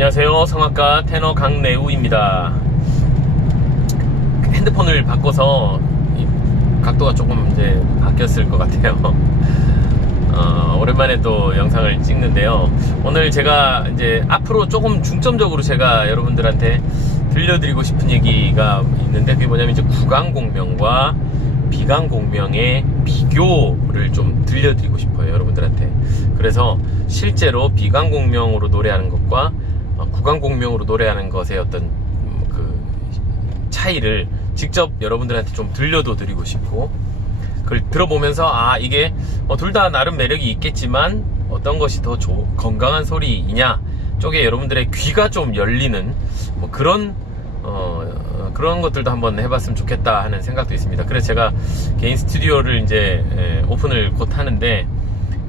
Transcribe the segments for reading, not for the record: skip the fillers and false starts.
안녕하세요. 성악가 테너 강래우입니다. 핸드폰을 바꿔서 이 각도가 조금 이제 바뀌었을 것 같아요. 오랜만에 또 영상을 찍는데요. 오늘 제가 이제 앞으로 조금 중점적으로 제가 여러분들한테 들려드리고 싶은 얘기가 있는데, 그게 뭐냐면 이제 구강공명과 비강공명의 비교를 좀 들려드리고 싶어요, 여러분들한테. 그래서 실제로 비강공명으로 노래하는 것과 구강공명으로 노래하는 것의 어떤 그 차이를 직접 여러분들한테 좀 들려도 드리고 싶고, 그걸 들어보면서 이게 둘 다 나름 매력이 있겠지만 어떤 것이 더 건강한 소리이냐 쪽에 여러분들의 귀가 좀 열리는 뭐 그런 것들도 한번 해봤으면 좋겠다 하는 생각도 있습니다. 그래서 제가 개인 스튜디오를 이제 오픈을 곧 하는데,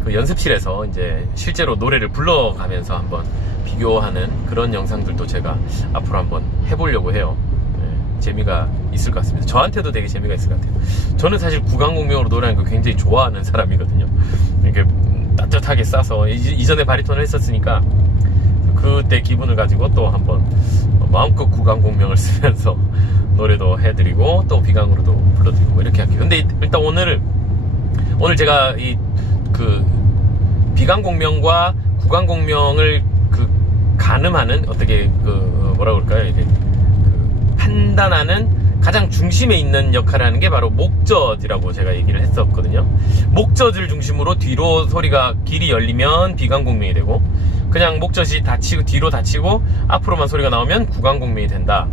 그 연습실에서 이제 실제로 노래를 불러가면서 한번 비교하는 그런 영상들도 제가 앞으로 한번 해보려고 해요. 재미가 있을 것 같습니다. 저한테도 되게 재미가 있을 것 같아요. 저는 사실 구강공명으로 노래하는 거 굉장히 좋아하는 사람이거든요. 이렇게 따뜻하게 싸서 이전에 바리톤을 했었으니까 그때 기분을 가지고 또 한번 마음껏 구강공명을 쓰면서 노래도 해드리고 또 비강으로도 불러드리고 뭐 이렇게 할게요. 근데 일단 오늘 제가 그 비강공명과 구강공명을 가늠하는 어떻게 뭐라 그럴까요? 이게 판단하는 가장 중심에 있는 역할을 하는 게 바로 목젖이라고 제가 얘기를 했었거든요. 목젖을 중심으로 뒤로 소리가 길이 열리면 비강공명이 되고, 그냥 목젖이 닫히고 뒤로 닫히고 앞으로만 소리가 나오면 구강공명이 된다.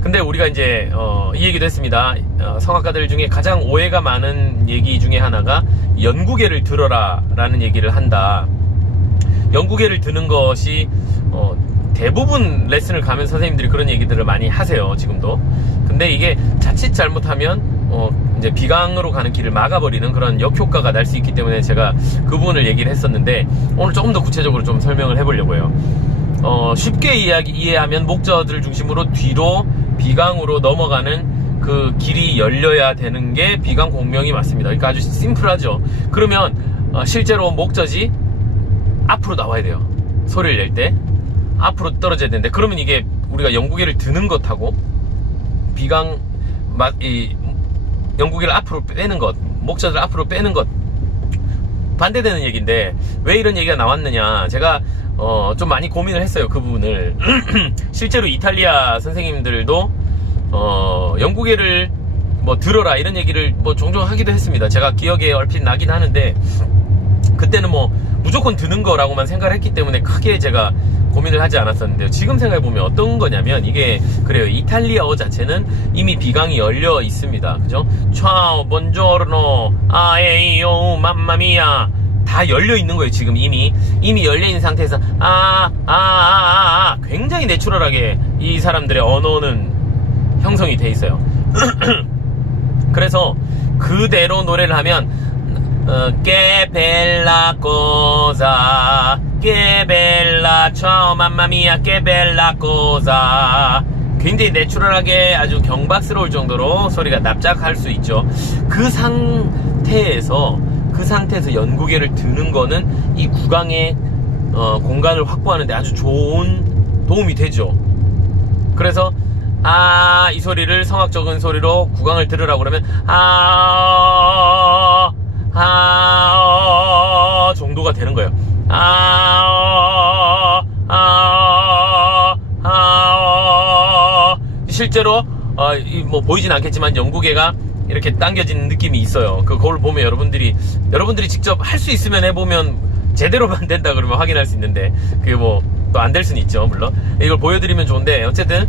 근데 우리가 이제 이 얘기도 했습니다. 성악가들 중에 가장 오해가 많은 얘기 중에 하나가 연구계를 들어라 라는 얘기를 한다. 연구계를 드는 것이 대부분 레슨을 가면 선생님들이 그런 얘기들을 많이 하세요, 지금도. 근데 이게 자칫 잘못하면 이제 비강으로 가는 길을 막아버리는 그런 역효과가 날 수 있기 때문에 제가 그 부분을 얘기를 했었는데, 오늘 조금 더 구체적으로 좀 설명을 해보려고 해요. 쉽게 이해하면 목젖을 중심으로 뒤로 비강으로 넘어가는 그 길이 열려야 되는 게 비강공명이 맞습니다. 그러니까 아주 심플하죠. 그러면 실제로 목젖이 앞으로 나와야 돼요. 소리를 낼 때 앞으로 떨어져야 되는데, 그러면 이게 우리가 연구계를 드는 것하고 연구계를 앞으로 빼는 것, 목젖을 앞으로 빼는 것 반대되는 얘기인데, 왜 이런 얘기가 나왔느냐, 제가 좀 많이 고민을 했어요, 그 부분을. 실제로 이탈리아 선생님들도 연구계를 뭐 들어라 이런 얘기를 뭐 종종 하기도 했습니다. 제가 기억에 얼핏 나긴 하는데, 그때는 뭐 무조건 드는 거라고만 생각을 했기 때문에 크게 제가 고민을 하지 않았었는데요. 지금 생각해보면 어떤 거냐면, 이게 그래요. 이탈리아어 자체는 이미 비강이 열려 있습니다. 그죠? 차오, 본조르노, 아에이오, 맘마미야 다 열려 있는 거예요. 지금 이미 열려 있는 상태에서 굉장히 내추럴하게 이 사람들의 언어는 형성이 돼 있어요. 그래서 그대로 노래를 하면 Que bella cosa, que bella, ciao mamma mia, que bella cosa. 굉장히 내추럴하게 아주 경박스러울 정도로 소리가 납작할 수 있죠. 그 상태에서 연구계를 드는 거는 이 구강의 공간을 확보하는데 아주 좋은 도움이 되죠. 그래서 이 소리를 성악적인 소리로 구강을 들으라고 그러면 정도가 되는 거예요. 실제로 뭐 보이진 않겠지만 연구계가 이렇게 당겨지는 느낌이 있어요. 그걸 보면 여러분들이 직접 할 수 있으면 해보면, 제대로만 된다 그러면 확인할 수 있는데, 그게 뭐 또 안 될 수는 있죠, 물론. 이걸 보여드리면 좋은데, 어쨌든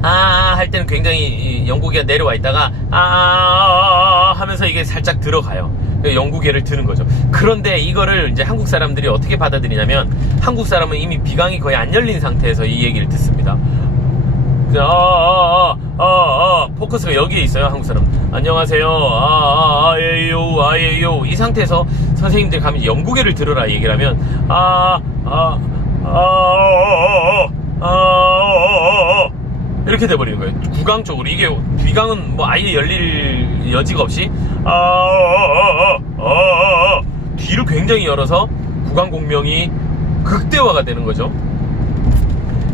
할 때는 굉장히 연구계가 내려와 있다가 하면서 이게 살짝 들어가요. 연구계를 드는 거죠. 그런데 이거를 이제 한국 사람들이 어떻게 받아들이냐면, 한국 사람은 이미 비강이 거의 안 열린 상태에서 이 얘기를 듣습니다. 포커스가 여기에 있어요. 한국 사람. 안녕하세요. 아예요. 이 상태에서 선생님들 가면 연구계를 들어라 얘기를 하면 이렇게 돼버리는 거예요. 구강 쪽으로. 이게 비강은 뭐 아예 열릴 여지가 없이 뒤를 굉장히 열어서 구강 공명이 극대화가 되는 거죠.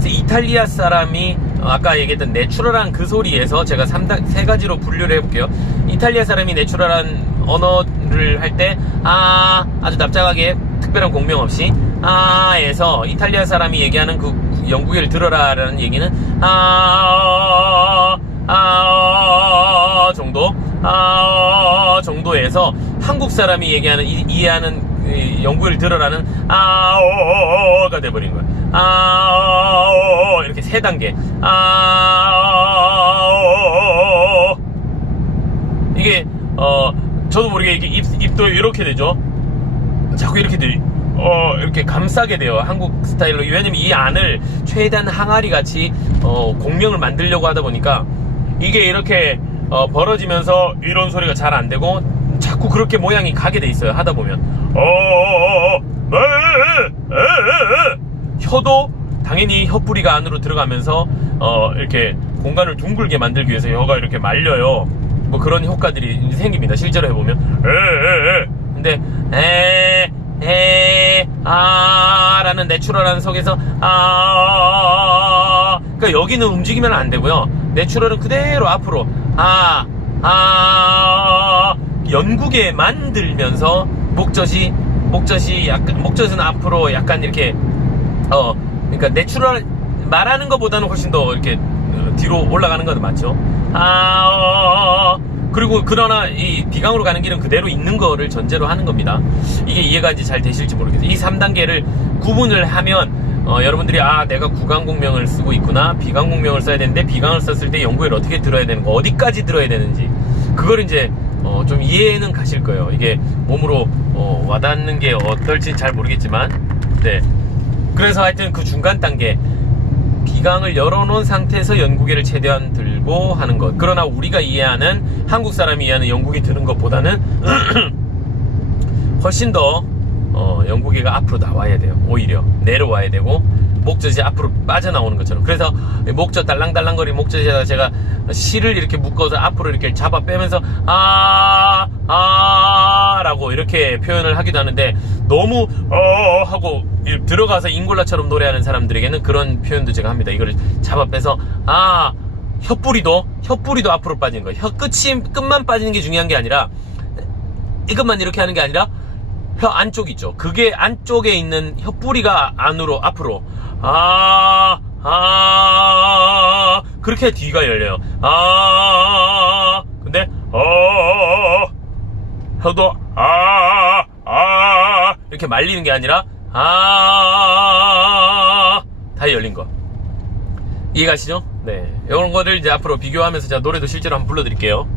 그래서 이탈리아 사람이 아까 얘기했던 내추럴한 그 소리에서 제가 세 가지로 분류를 해볼게요. 이탈리아 사람이 내추럴한 언어를 할 때 아주 납작하게 특별한 공명 없이 에서 이탈리아 사람이 얘기하는 그 영국어를 들어라 라는 얘기는 정도 정도에서 한국 사람이 얘기하는 이해하는 영국어를 들어라는 가 돼버린 거야. 이렇게 3단계 이게 저도 모르게 이게 입도 이렇게 되죠. 자꾸 이렇게 이렇게 감싸게 돼요. 한국 스타일로. 왜냐면 이 안을 최대한 항아리 같이 공명을 만들려고 하다 보니까 이게 이렇게 벌어지면서 이런 소리가 잘 안 되고 자꾸 그렇게 모양이 가게 돼 있어요. 하다 보면 혀도 당연히 혀뿌리가 안으로 들어가면서 이렇게 공간을 둥글게 만들기 위해서 혀가 이렇게 말려요. 뭐 그런 효과들이 생깁니다. 실제로 해보면. 근데 라는 내추럴한 속에서 그러니까 여기는 움직이면 안 되고요. 내추럴은 그대로 앞으로 연구게 만들면서 목젖은 앞으로 약간 이렇게 그러니까 내추럴 말하는 것보다는 훨씬 더 이렇게 뒤로 올라가는 건 맞죠. 그리고 그러나 이 비강으로 가는 길은 그대로 있는 거를 전제로 하는 겁니다. 이게 이해가 이제 잘 되실지 모르겠어요. 이 3단계를 구분을 하면 여러분들이 내가 구강공명을 쓰고 있구나, 비강공명을 써야 되는데 비강을 썼을 때 연구를 어떻게 들어야 되는 거, 어디까지 들어야 되는지 그걸 이제 좀 이해는 가실 거예요. 이게 몸으로 와닿는 게 어떨지는 잘 모르겠지만, 네. 그래서 하여튼 그 중간 단계 비강을 열어놓은 상태에서 연구기를 최대한 들고 하는 것. 그러나 우리가 이해하는 한국 사람이 이해하는 연구기 드는 것보다는 훨씬 더 연구기가 앞으로 나와야 돼요. 오히려 내려와야 되고 목젖이 앞으로 빠져나오는 것처럼. 그래서 목젖 달랑달랑거리는 목젖에다가 제가 실을 이렇게 묶어서 앞으로 이렇게 잡아 빼면서 라고 이렇게 표현을 하기도 하는데, 너무 하고 들어가서 잉골라처럼 노래하는 사람들에게는 그런 표현도 제가 합니다. 이거를 잡아 빼서 혀뿌리도 앞으로 빠지는 거예요. 끝만 빠지는 게 중요한 게 아니라 이것만 이렇게 하는 게 아니라 혀 안쪽 있죠. 그게 안쪽에 있는 혀뿌리가 안으로 앞으로 그렇게 뒤가 열려요. 근데 혀도 이렇게 말리는 게 아니라 다 열린 거 이해가시죠? 네, 이런 거를 이제 앞으로 비교하면서 제가 노래도 실제로 한번 불러드릴게요.